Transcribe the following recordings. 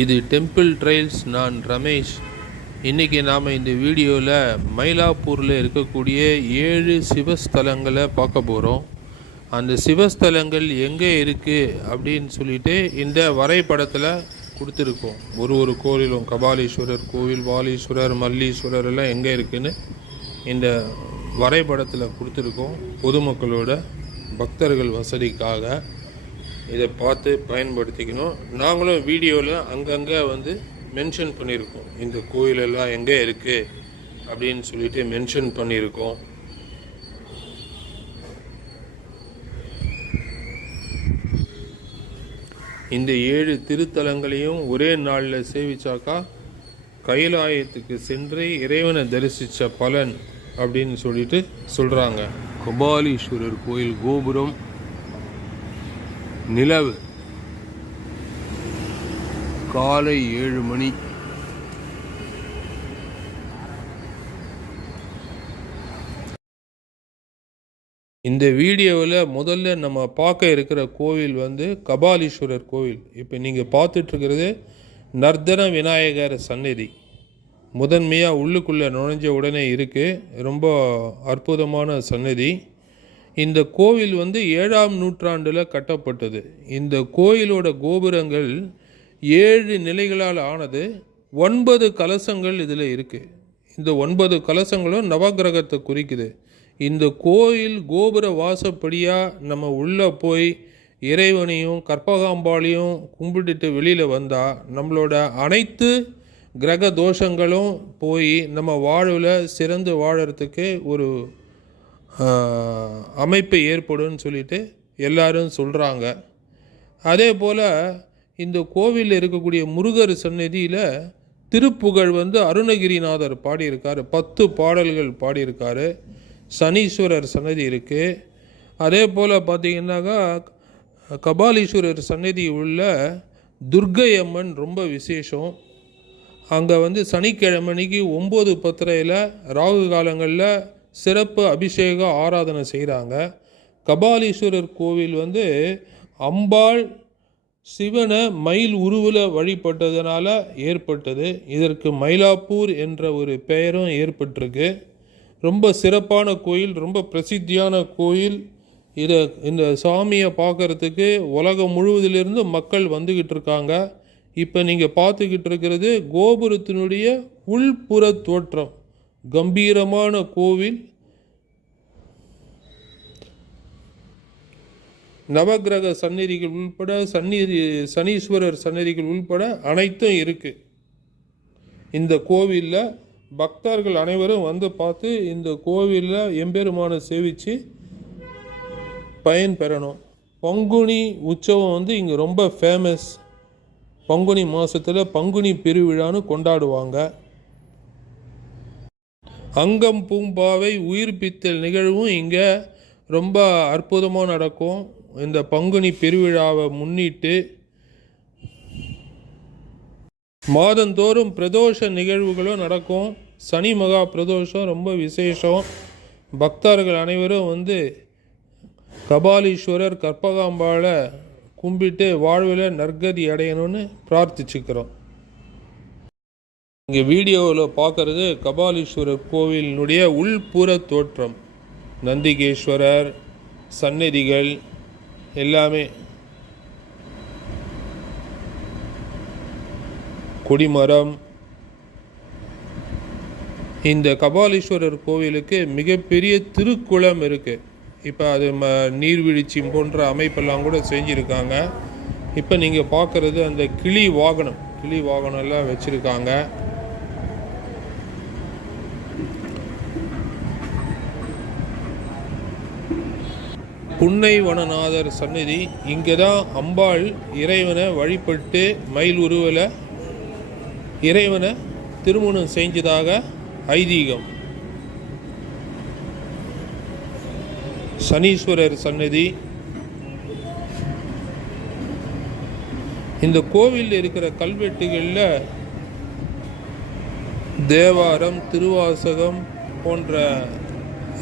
இது temple trails நான் ரமேஷ். இன்றைக்கி நாம் இந்த வீடியோவில் மயிலாப்பூரில் இருக்கக்கூடிய ஏழு சிவஸ்தலங்களை பார்க்க போகிறோம் அந்த சிவஸ்தலங்கள் எங்கே இருக்குது அப்படின்னு சொல்லிட்டு இந்த வரைபடத்தில் கொடுத்துருக்கோம். ஒரு ஒரு கோவிலும் கபாலீஸ்வரர் கோவில் வாலீஸ்வரர் மல்லீஸ்வரர் எல்லாம் எங்கே இருக்குதுன்னு இந்த வரைபடத்தில் கொடுத்துருக்கோம். பொதுமக்களோட பக்தர்கள் வசதிக்காக இதை பார்த்து பயன்படுத்திக்கணும். நாங்களும் வீடியோவில் அங்கங்கே வந்து மென்ஷன் பண்ணியிருக்கோம். இந்த கோயிலெல்லாம் எங்கே இருக்குது அப்படின்னு சொல்லிட்டு மென்ஷன் பண்ணியிருக்கோம். இந்த ஏழு திருத்தலங்களையும் ஒரே நாளில் சேவிச்சாக்கா கைலாயத்துக்கு சென்று இறைவனை தரிசித்த பலன் அப்படின்னு சொல்லிட்டு சொல்கிறாங்க கபாலீஸ்வரர் கோயில் கோபுரம் நிலவு. காலை ஏழு மணி. இந்த வீடியோவில் முதல்ல நம்ம பார்க்க இருக்கிற கோவில் வந்து கபாலீஸ்வரர் கோவில். இப்போ நீங்கள் பார்த்துட்ருக்கிறது நர்தன விநாயகர் சந்நிதி. முதன்மையாக உள்ளுக்குள்ளே நுழைஞ்ச உடனே இருக்குது ரொம்ப அற்புதமான சந்நிதி. இந்த கோவில் வந்து ஏழாம் நூற்றாண்டில் கட்டப்பட்டது. இந்த கோயிலோட கோபுரங்கள் ஏழு நிலைகளால் ஆனது ஒன்பது கலசங்கள் இதில் இருக்குது இந்த ஒன்பது கலசங்களும் நவகிரகத்தை குறிக்குது. இந்த கோயில் கோபுர வாசப்படியாக நம்ம உள்ளே போய் இறைவனையும் கற்பகாம்பாளையும் கும்பிட்டுட்டு வெளியில் வந்தால் நம்மளோட அனைத்து கிரக தோஷங்களும் போய் நம்ம வாழ்வில் சிறந்து வாழறதுக்கு ஒரு அமைப்பு ஏற்படும் சொல்லிட்டு எல்லாரும் சொல்கிறாங்க அதே போல் இந்த கோவிலில் இருக்கக்கூடிய முருகர் சந்நிதியில் திருப்புகழ் வந்து அருணகிரிநாதர் பாடியிருக்கார். பத்து பாடல்கள் பாடியிருக்காரு. சனீஸ்வரர் சன்னதி இருக்குது அதே போல் பார்த்திங்கன்னாக்கா கபாலீஸ்வரர் சன்னதி உள்ள துர்க்கை அம்மன் ரொம்ப விசேஷம். அங்கே வந்து சனிக்கிழமைக்கு ஒம்பது பத்திரையில் ராகு காலங்களில் சிறப்பு அபிஷேக ஆராதனை செய்கிறாங்க. கபாலீஸ்வரர் கோவில் வந்து அம்பாள் சிவனை மயில் உருவில் வழிபட்டதுனால ஏற்பட்டது. இதற்கு மயிலாப்பூர் என்ற ஒரு பெயரும் ஏற்பட்டிருக்கு. ரொம்ப சிறப்பான கோயில் ரொம்ப பிரசித்தியான கோயில். இதை இந்த சாமியை பார்க்குறதுக்கு உலகம் முழுவதிலிருந்து மக்கள் வந்துக்கிட்டு இருக்காங்க இப்போ நீங்கள் பார்த்துக்கிட்டு இருக்கிறது கோபுரத்தினுடைய உள்புற தோற்றம். கம்பீரமான கோவில். நவக்கிரக சந்நிதிகள் உள்பட சந்நிதி சனீஸ்வரர் சந்நிதிகள் உள்பட அனைத்தும் இருக்குது இந்த கோவிலில் பக்தர்கள் அனைவரும் வந்து பார்த்து இந்த கோவிலில் எம்பெருமானை சேவித்து பயன் பெறணும். பங்குனி உற்சவம் வந்து இங்கே ரொம்ப ஃபேமஸ் பங்குனி மாதத்தில் பங்குனி பெருவிழான்னு கொண்டாடுவாங்க. அங்கம் பூம்பாவை உயிர்ப்பித்தல் நிகழ்வும் இங்கே ரொம்ப அற்புதமாக நடக்கும். இந்த பங்குனி பெருவிழாவை முன்னிட்டு மாதந்தோறும் பிரதோஷ நிகழ்வுகளும் நடக்கும். சனி மகா பிரதோஷம் ரொம்ப விசேஷம். பக்தர்கள் அனைவரும் வந்து கபாலீஸ்வரர் கற்பகாம்பாவில் கும்பிட்டு வாழ்வில் நற்கதி அடையணும்னு பிரார்த்திச்சுக்கிறோம். இங்கே வீடியோவில் பார்க்குறது கபாலீஸ்வரர் கோவிலினுடைய உள்புற தோற்றம். நந்திகேஸ்வரர் சந்நிதிகள் எல்லாமே. கொடிமரம். இந்த கபாலீஸ்வரர் கோவிலுக்கு மிகப்பெரிய திருக்குளம் இருக்குது இப்போ அது ம நீர்வீழ்ச்சி போன்ற அமைப்பெல்லாம் கூட செஞ்சுருக்காங்க. இப்போ நீங்கள் பார்க்குறது அந்த கிளி வாகனம். கிளி வாகனம் எல்லாம் வச்சுருக்காங்க. புன்னைவனநாதர் சந்நிதி. இங்கே தான் அம்பாள் இறைவனை வழிபட்டு மயில் உருவில் இறைவனை திருமணம் செஞ்சதாக ஐதீகம். சனீஸ்வரர் சன்னதி இந்த கோவிலில் இருக்கிற கல்வெட்டுகளில் தேவாரம் திருவாசகம் போன்ற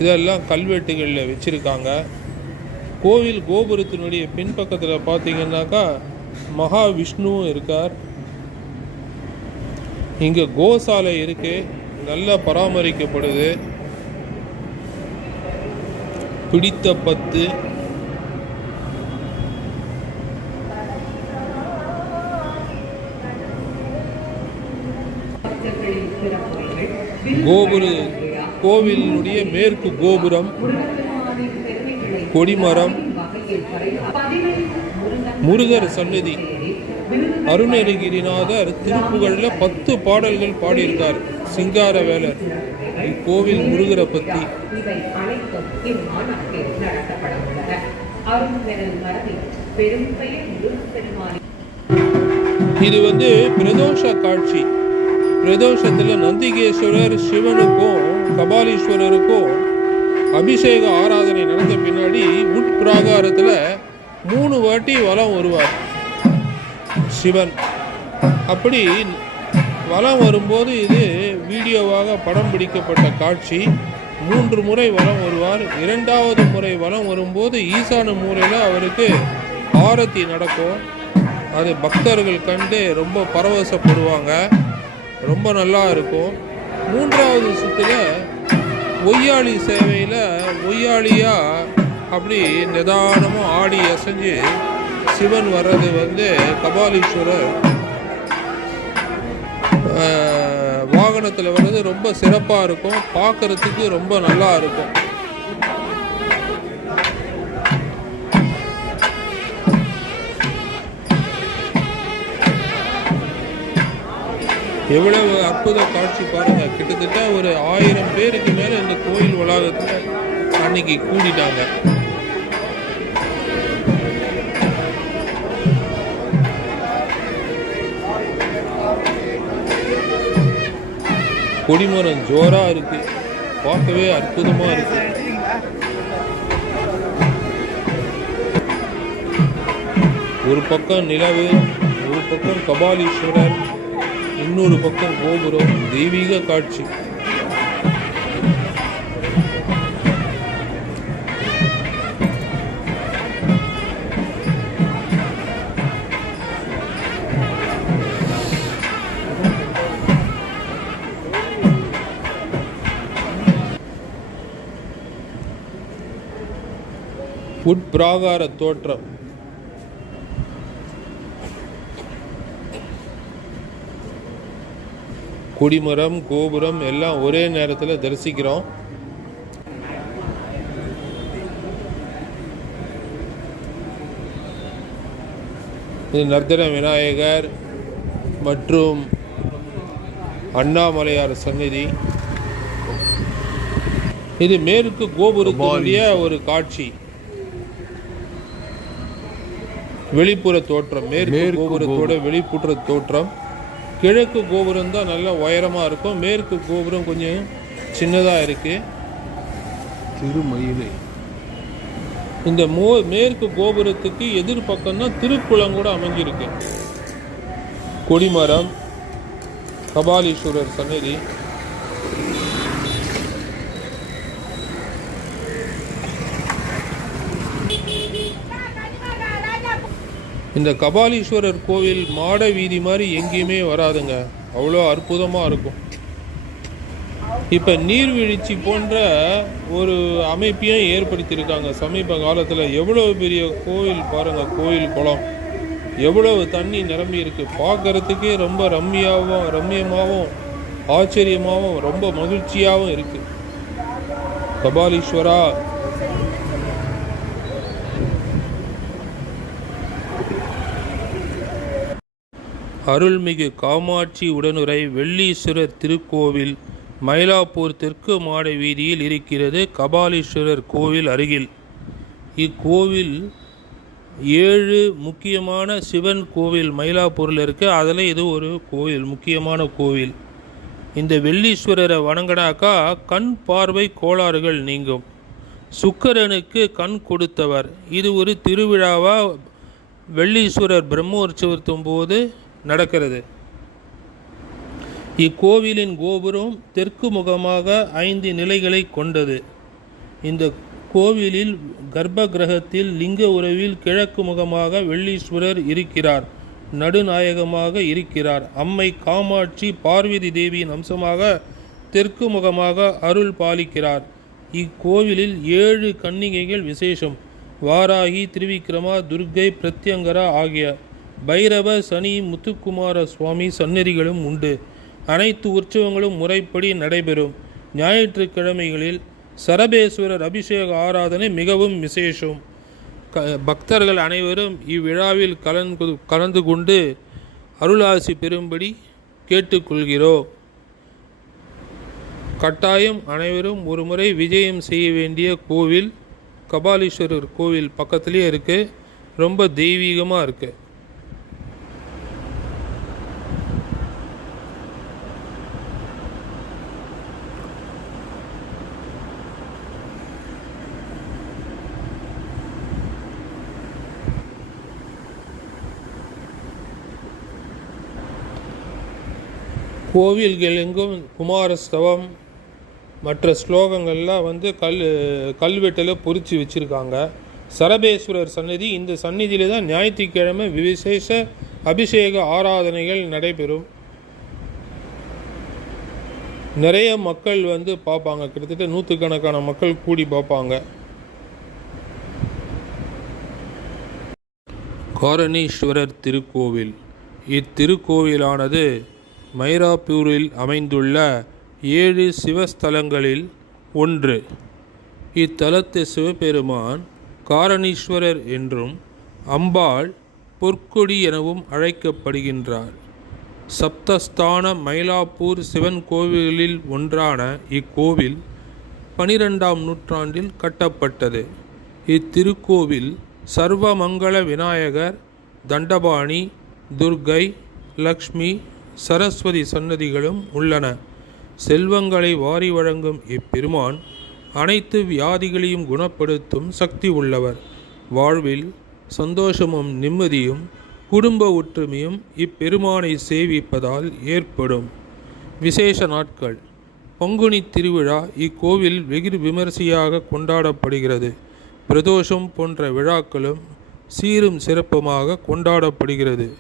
இதெல்லாம் கல்வெட்டுகளில் வச்சுருக்காங்க. கோவில் கோபுரத்தினுடைய பின்பக்கத்தில் பார்த்தீங்கன்னாக்கா மகாவிஷ்ணுவும் இருக்கார். இங்கே கோசாலை இருக்கு. நல்லா பராமரிக்கப்படுது. பிடித்த பத்து. கோபுர கோவிலினுடைய மேற்கு கோபுரம். கொடிமரம் முருகர் சன்னதி அருணகிரிநாதர் திருப்புகழில் பத்து பாடல்கள் பாடியிருக்கார் சிங்காரவேலர் இக்கோவில் முருகரை பற்றி இது வந்து பிரதோஷ காட்சி. பிரதோஷத்தில் நந்திகேஸ்வரர் சிவனுக்கும் கபாலீஸ்வரருக்கும் அபிஷேக ஆராதனை நடந்த பின்னாடி உட்பிராகாரத்தில் மூணு வாட்டி வலம் வருவார். சிவன். அப்படி வலம் வரும்போது இது வீடியோவாக படம் பிடிக்கப்பட்ட காட்சி. மூன்று முறை வலம் வருவார். இரண்டாவது முறை வலம் வரும்போது ஈசான மூலையில் அவருக்கு ஆரத்தி நடக்கும். அது பக்தர்கள் கண்டு ரொம்ப பரவசப்படுவாங்க. ரொம்ப நல்லா இருக்கும். மூன்றாவது சுற்றுல ஒய்யாளி சேவையில் ஒய்யாளியாக அப்படி நிதானமாக ஆடி அசைஞ்சு சிவன் வர்றது வந்து கபாலீஸ்வரர். வாகனத்தில் வர்றது ரொம்ப சிறப்பாக இருக்கும். பார்க்குறதுக்கு ரொம்ப நல்லா இருக்கும். எவ்வளவு அற்புத காட்சி பாருங்க. கிட்டத்தட்ட ஒரு ஆயிரம் பேருக்கு மேல இந்த கோயில் வளாகத்துல அன்னைக்கு கூடிட்டாங்க. கொடிமரம் ஜோரா இருக்கு. பார்க்கவே அற்புதமா இருக்கு. ஒரு பக்கம் நிலவு ஒரு பக்கம் கபாலீஸ்வரர். இன்னொரு பக்கம் கோபுரம் தெய்வீக காட்சி உட்பிராகார தோற்றம் கொடிமரம் கோபுரம் எல்லாம் ஒரே நேரத்தில் தரிசிக்கிறோம். இது நர்த்தன விநாயகர் மற்றும் அண்ணாமலையார் சந்நிதி. இது மேற்கு கோபுரத்தினுடைய ஒரு காட்சி. வெளிப்புற தோற்றம் மேற்கு மேற்கு கோபுரத்தோட வெளிப்புற தோற்றம். கிழக்கு கோபுரம் தான் நல்ல உயரமாக இருக்கும். மேற்கு கோபுரம் கொஞ்சம் சின்னதாக இருக்கு. திருமயிலை. இந்த மோ மேற்கு கோபுரத்துக்கு எதிர்பக்கம் தான் திருக்குளம் கூட அமைஞ்சிருக்கு. கொடிமரம் கபாலீஸ்வரர் சன்னதி. இந்த கபாலீஸ்வரர் கோவில் மாட வீதி மாதிரி எங்கேயுமே வராதுங்க. அவ்வளோ அற்புதமாக இருக்கும். இப்போ நீர்வீழ்ச்சி போன்ற ஒரு அமைப்பையும் ஏற்படுத்தியிருக்காங்க. சமீப காலத்தில் எவ்வளோ பெரிய கோவில் பாருங்கள் கோயில் குளம். எவ்வளவு தண்ணி நிரம்பி இருக்கு. பார்க்கறதுக்கே ரொம்ப ரம்மியாகவும் ரம்மியமாகவும் ஆச்சரியமாகவும் ரொம்ப மகிழ்ச்சியாகவும் இருக்கு. கபாலீஸ்வரா அருள்மிகு காமாட்சி உடனுரை வெள்ளீஸ்வரர் திருக்கோவில் மயிலாப்பூர் தெற்கு மாட வீதியில் இருக்கிறது கபாலீஸ்வரர் கோவில் அருகில். இக்கோவில் ஏழு முக்கியமான சிவன் கோவில் மயிலாப்பூரில் இருக்குது அதில் இது ஒரு கோவில் முக்கியமான கோவில். இந்த வெள்ளீஸ்வரரை வணங்கினாக்கா கண் பார்வை கோளாறுகள் நீங்கும். சுக்கரனுக்கு கண் கொடுத்தவர். இது ஒரு திருவிழாவாக வெள்ளீஸ்வரர் பிரம்மோற்சவத்தும் போது நடக்கிறது. இக்கோவிலின் கோபுரம் தெற்கு முகமாக ஐந்து நிலைகளை கொண்டது. இந்த கோவிலில் கர்ப்ப கிரகத்தில் லிங்க உறவில் கிழக்கு முகமாக வெள்ளீஸ்வரர் இருக்கிறார். நடுநாயகமாக இருக்கிறார். அம்மை காமாட்சி பார்வதி தேவியின் அம்சமாக தெற்கு முகமாக அருள் பாலிக்கிறார். இக்கோவிலில் ஏழு கன்னிகைகள் விசேஷம். வாராகி திருவிக்ரமா துர்க்கை பிரத்யங்கரா ஆகிய பைரவ சனி முத்துக்குமார சுவாமி சன்னதிகளும் உண்டு. அனைத்து உற்சவங்களும் முறைப்படி நடைபெறும். ஞாயிற்றுக்கிழமைகளில் சரபேஸ்வரர் அபிஷேக ஆராதனை மிகவும் விசேஷம். க பக்தர்கள் அனைவரும் இவ்விழாவில் கலந்து கலந்து கொண்டு அருளாசி பெறும்படி கேட்டுக்கொள்கிறோம். கட்டாயம் அனைவரும் ஒரு முறை விஜயம் செய்ய வேண்டிய கோவில் கபாலீஸ்வரர் கோவில் பக்கத்துலேயே இருக்குது ரொம்ப தெய்வீகமாக இருக்குது கோவில்கள் எங்கும் குமாரஸ்தவம் மற்ற ஸ்லோகங்கள்லாம் வந்து கல் கல்வெட்டில் பொறிச்சு வச்சுருக்காங்க. சரபேஸ்வரர் சன்னதி இந்த சந்நிதியில் தான் ஞாயிற்றுக்கிழமை விசேஷ அபிஷேக ஆராதனைகள் நடைபெறும். நிறைய மக்கள் வந்து பார்ப்பாங்க. கிட்டத்தட்ட நூற்றுக்கணக்கான மக்கள் கூடி பார்ப்பாங்க. காரணீஸ்வரர் திருக்கோவில். இத்திருக்கோவிலானது மைராப்பூரில் அமைந்துள்ள ஏழு சிவஸ்தலங்களில் ஒன்று. இத்தலத்து சிவபெருமான் காரணீஸ்வரர் என்றும் அம்பாள் பொற்கொடி எனவும் அழைக்கப்படுகின்றார். சப்தஸ்தான மயிலாப்பூர் சிவன் கோவிலில் ஒன்றான இக்கோவில் பனிரெண்டாம் நூற்றாண்டில் கட்டப்பட்டது. இத்திருக்கோவில் சர்வமங்கள விநாயகர் தண்டபாணி துர்க்கை லக்ஷ்மி சரஸ்வதி சன்னதிகளும் உள்ளன. செல்வங்களை வாரி வழங்கும் இப்பெருமான் அனைத்து வியாதிகளையும் குணப்படுத்தும் சக்தி உள்ளவர். வாழ்வில் சந்தோஷமும் நிம்மதியும் குடும்ப ஒற்றுமையும் இப்பெருமானை சேவிப்பதால் ஏற்படும். விசேஷ நாட்கள். பங்குனி திருவிழா இக்கோவில் வெகு விமரிசையாக கொண்டாடப்படுகிறது. பிரதோஷம் போன்ற விழாக்களும் சீரும் சிறப்புமாக கொண்டாடப்படுகிறது.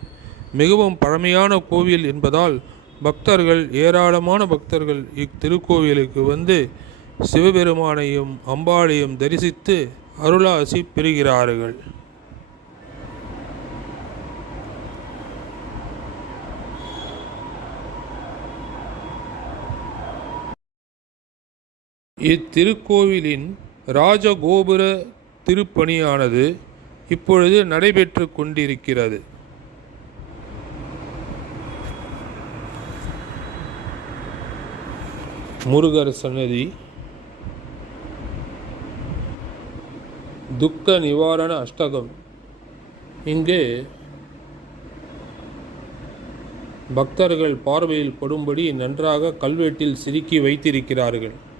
மிகவும் பழமையான கோவில் என்பதால் பக்தர்கள் ஏராளமான பக்தர்கள் இத்திருக்கோவிலுக்கு வந்து சிவபெருமானையும் அம்பாளையும் தரிசித்து அருளாசி பெறுகிறார்கள். இத்திருக்கோவிலின் ராஜகோபுர திருப்பணியானது இப்பொழுது நடைபெற்று கொண்டிருக்கிறது. முருகர் சன்னதி. துக்க நிவாரண அஷ்டகம். இங்கு பக்தர்கள் பார்வையில் படும்படி நன்றாக கல்வெட்டில் சிறுக்கி வைத்திருக்கிறார்கள்.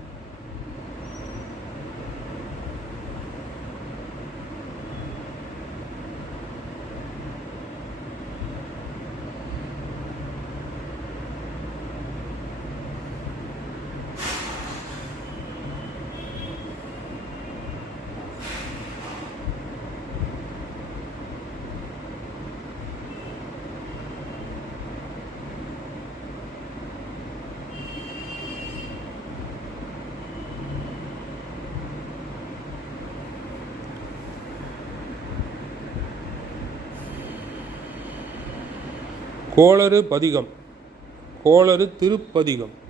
கோளறு பதிகம். கோளறு திருப்பதிகம்.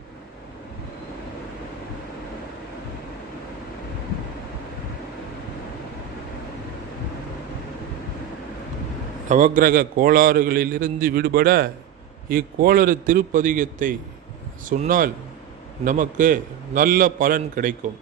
நவகிரக கோளாறுகளிலிருந்து விடுபட இக்கோளறு திருப்பதிகத்தை சொன்னால் நமக்கு நல்ல பலன் கிடைக்கும்.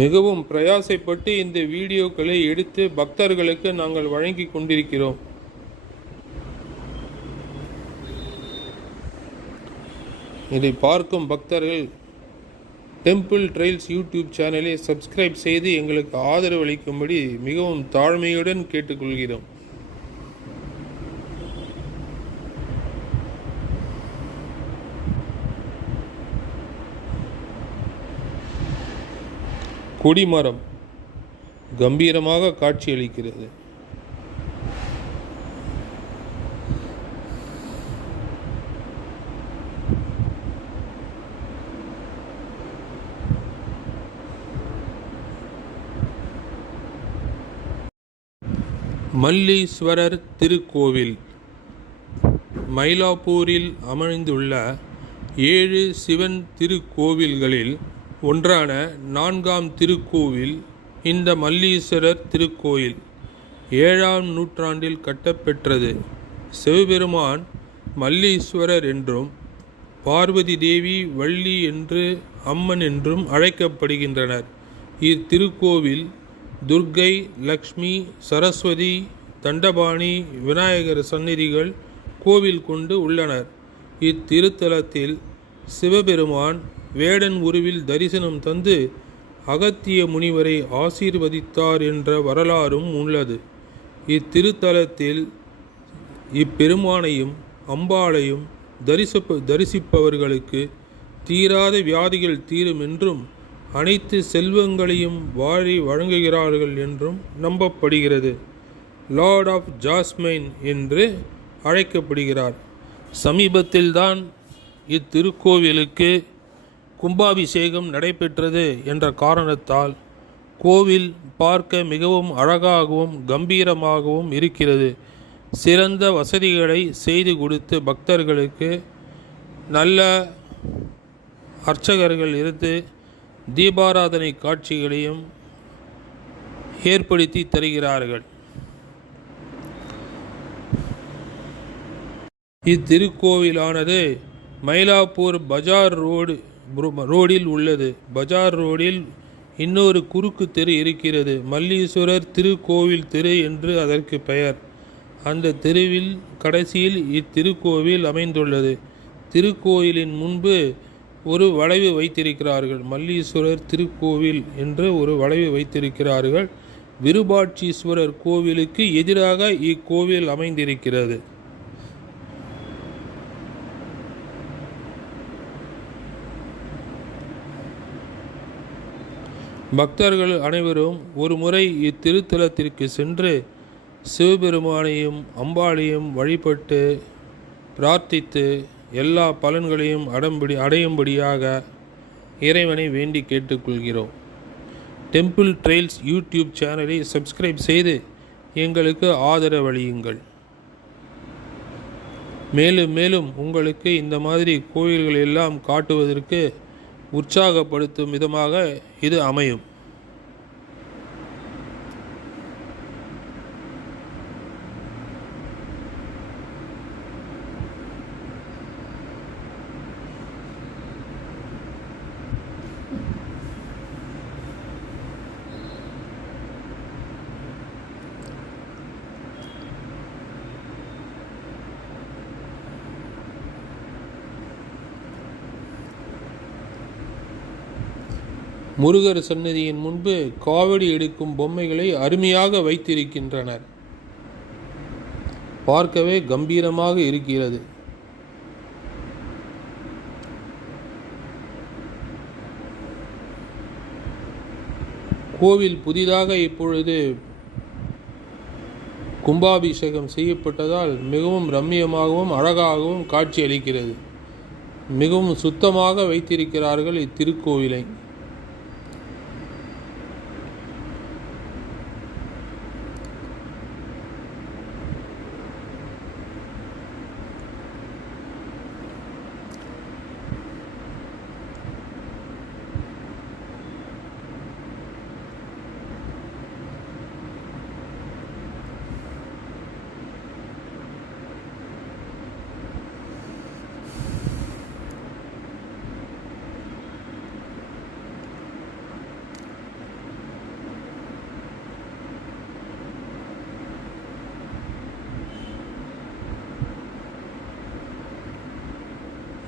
மிகவும் பிரயாசைப்பட்டு இந்த வீடியோக்களை எடுத்து பக்தர்களுக்கு நாங்கள் வழங்கி கொண்டிருக்கிறோம். இதை பார்க்கும் பக்தர்கள் டெம்பிள் ட்ரைல்ஸ் யூடியூப் சேனலை சப்ஸ்கிரைப் செய்து எங்களுக்கு ஆதரவளிக்கும்படி மிகவும் தாழ்மையுடன் கேட்டுக்கொள்கிறோம். கொடிமரம் கம்பீரமாக காட்சியளிக்கிறது. மல்லீஸ்வரர் திருக்கோவில். மயிலாப்பூரில் அமைந்துள்ள ஏழு சிவன் திருக்கோவில்களில் ஒன்றான நான்காம் திருக்கோவில் இந்த மல்லீஸ்வரர் திருக்கோயில். ஏழாம் நூற்றாண்டில் கட்டப்பெற்றது. சிவபெருமான் மல்லீஸ்வரர் என்றும் பார்வதி தேவி வள்ளி என்று அம்மன் என்றும் அழைக்கப்படுகின்றனர். இத்திருக்கோவில் துர்க்கை லக்ஷ்மி சரஸ்வதி தண்டபாணி விநாயகர் சந்நிதிகள் கோவில் கொண்டு உள்ளனர். இத்திருத்தலத்தில் சிவபெருமான் வேடன் உருவில் தரிசனம் தந்து அகத்திய முனிவரை ஆசீர்வதித்தார் என்ற வரலாறும் உள்ளது. இத்திருத்தலத்தில் இப்பெருமானையும் அம்பாளையும் தரிசப்ப தரிசிப்பவர்களுக்கு தீராத வியாதிகள் தீரும் என்றும் அனைத்து செல்வங்களையும் வாரி வழங்குகிறார்கள் என்றும் நம்பப்படுகிறது. லார்ட் ஆஃப் ஜாஸ்மைன் என்று அழைக்கப்படுகிறார். சமீபத்தில்தான் இத்திருக்கோவிலுக்கு கும்பாபிஷேகம் நடைபெற்றது என்ற காரணத்தால் கோவில் பார்க்க மிகவும் அழகாகவும் கம்பீரமாகவும் இருக்கிறது. சிறந்த வசதிகளை செய்து கொடுத்து பக்தர்களுக்கு நல்ல அர்ச்சகர்கள் இருந்து தீபாராதனை காட்சிகளையும் ஏற்படுத்தி தருகிறார்கள். இத்திருக்கோவிலானது மயிலாப்பூர் பஜார் ரோடு ரோடில் உள்ளது. பஜார் ரோடில் இன்னொரு குறுக்கு தெரு இருக்கிறது. மல்லீஸ்வரர் திருக்கோவில் தெரு என்று அதற்கு பெயர். அந்த தெருவில் கடைசியில் இத்திருக்கோவில் அமைந்துள்ளது. திருக்கோயிலின் முன்பு ஒரு வளைவு வைத்திருக்கிறார்கள். மல்லீஸ்வரர் திருக்கோவில் என்று ஒரு வளைவு வைத்திருக்கிறார்கள். விருபாட்சீஸ்வரர் கோவிலுக்கு எதிராக இக்கோவில் அமைந்திருக்கிறது. பக்தர்கள் அனைவரும் ஒரு முறை இத்திருத்தலத்திற்கு சென்று சிவபெருமானையும் அம்பாளையும் வழிபட்டு பிரார்த்தித்து எல்லா பலன்களையும் அடம்படி அடையும்படியாக இறைவனை வேண்டி கேட்டுக்கொள்கிறோம். டெம்பிள் ட்ரெயில்ஸ் யூடியூப் சேனலை சப்ஸ்கிரைப் செய்து எங்களுக்கு ஆதரவளியுங்கள். மேலும் மேலும் உங்களுக்கு இந்த மாதிரி கோயில்கள் எல்லாம் காட்டுவதற்கு உற்சாகப்படுத்தும் விதமாக இது அமையும். முருகர் சன்னதியின் முன்பு காவடி எடுக்கும் பொம்மைகளை அருமையாக வைத்திருக்கின்றனர். பார்க்கவே கம்பீரமாக இருக்கிறது. கோவில் புதிதாக இப்பொழுது கும்பாபிஷேகம் செய்யப்பட்டதால் மிகவும் ரம்மியமாகவும் அழகாகவும் காட்சியளிக்கிறது. மிகவும் சுத்தமாக வைத்திருக்கிறார்கள் இத்திருக்கோவிலை.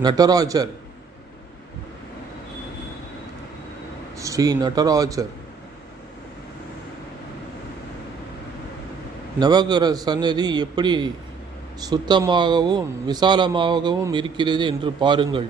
நடராஜர். ஸ்ரீ நடராஜர். நவகிர சன்னதி எப்படி சுத்தமாகவும் விசாலமாகவும் இருக்கிறது என்று பாருங்கள்.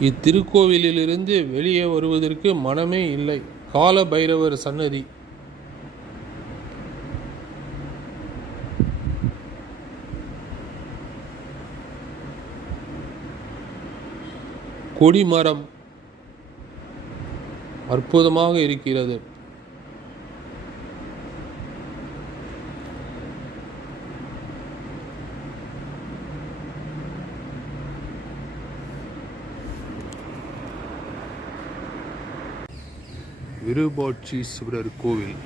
இத்திருக்கோவிலிருந்து வெளியே வருவதற்கு மனமே இல்லை. கால பைரவர் சன்னதி. கொடிமரம் அற்புதமாக இருக்கிறது. விருபாட்சீஸ்வரர் கோவில்.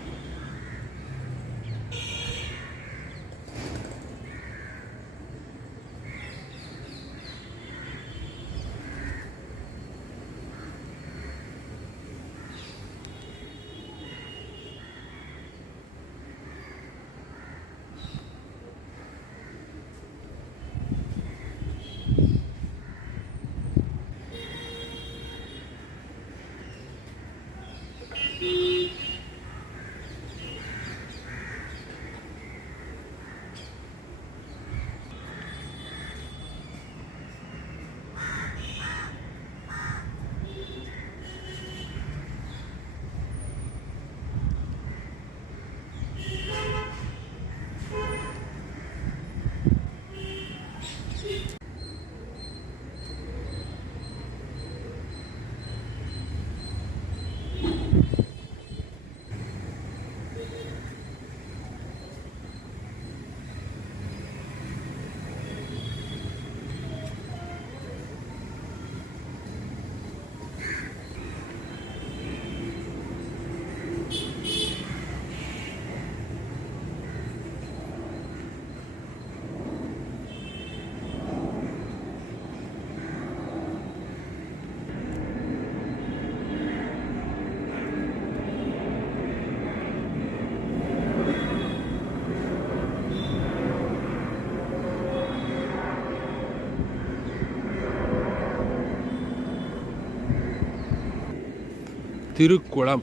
திருக்குளம்.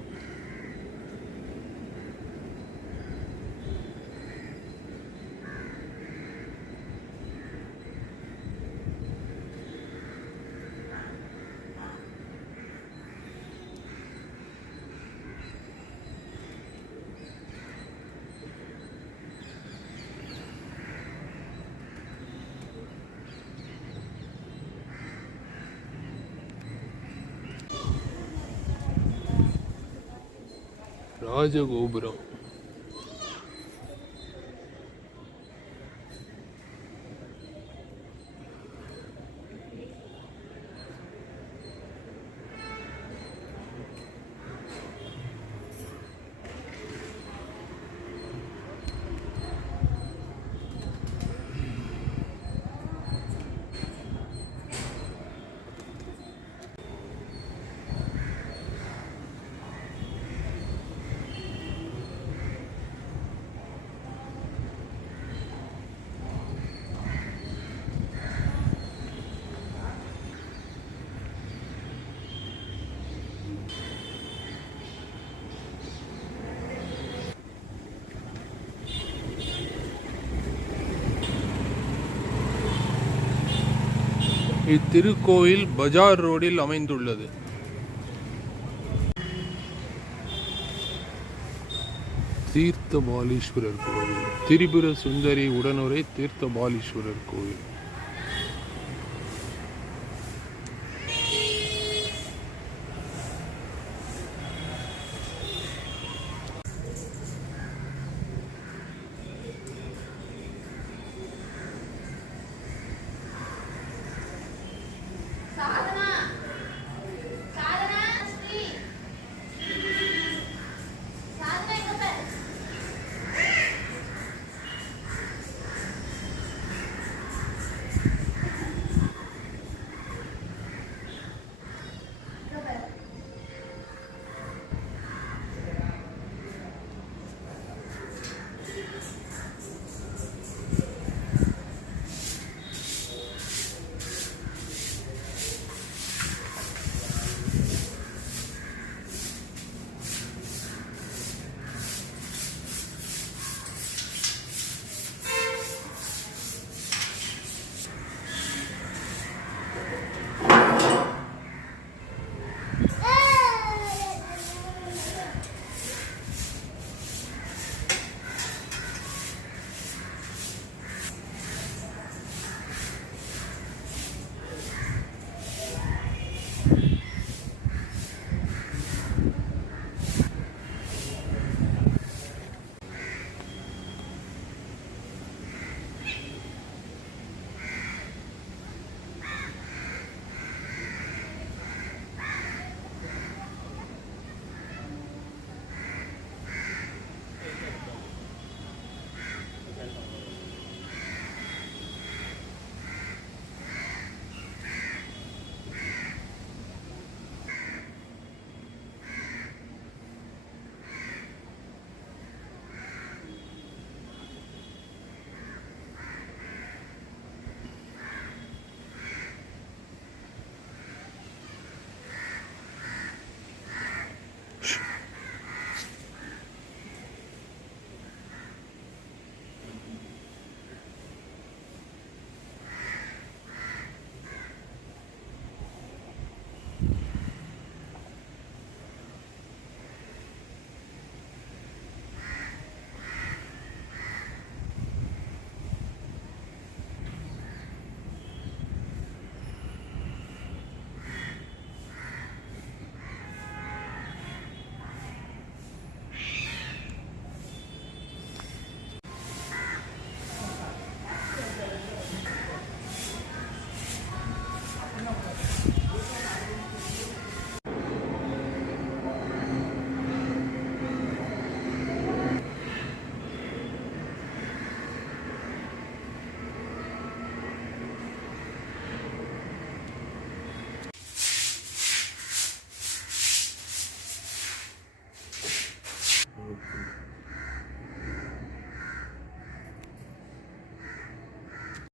Onde é o Brão? இத்திருக்கோயில் பஜார் ரோடில் அமைந்துள்ளது. தீர்த்தபாலீஸ்வரர் கோவில். திரிபுர சுந்தரி உடனுரை தீர்த்தபாலீஸ்வரர் கோவில்.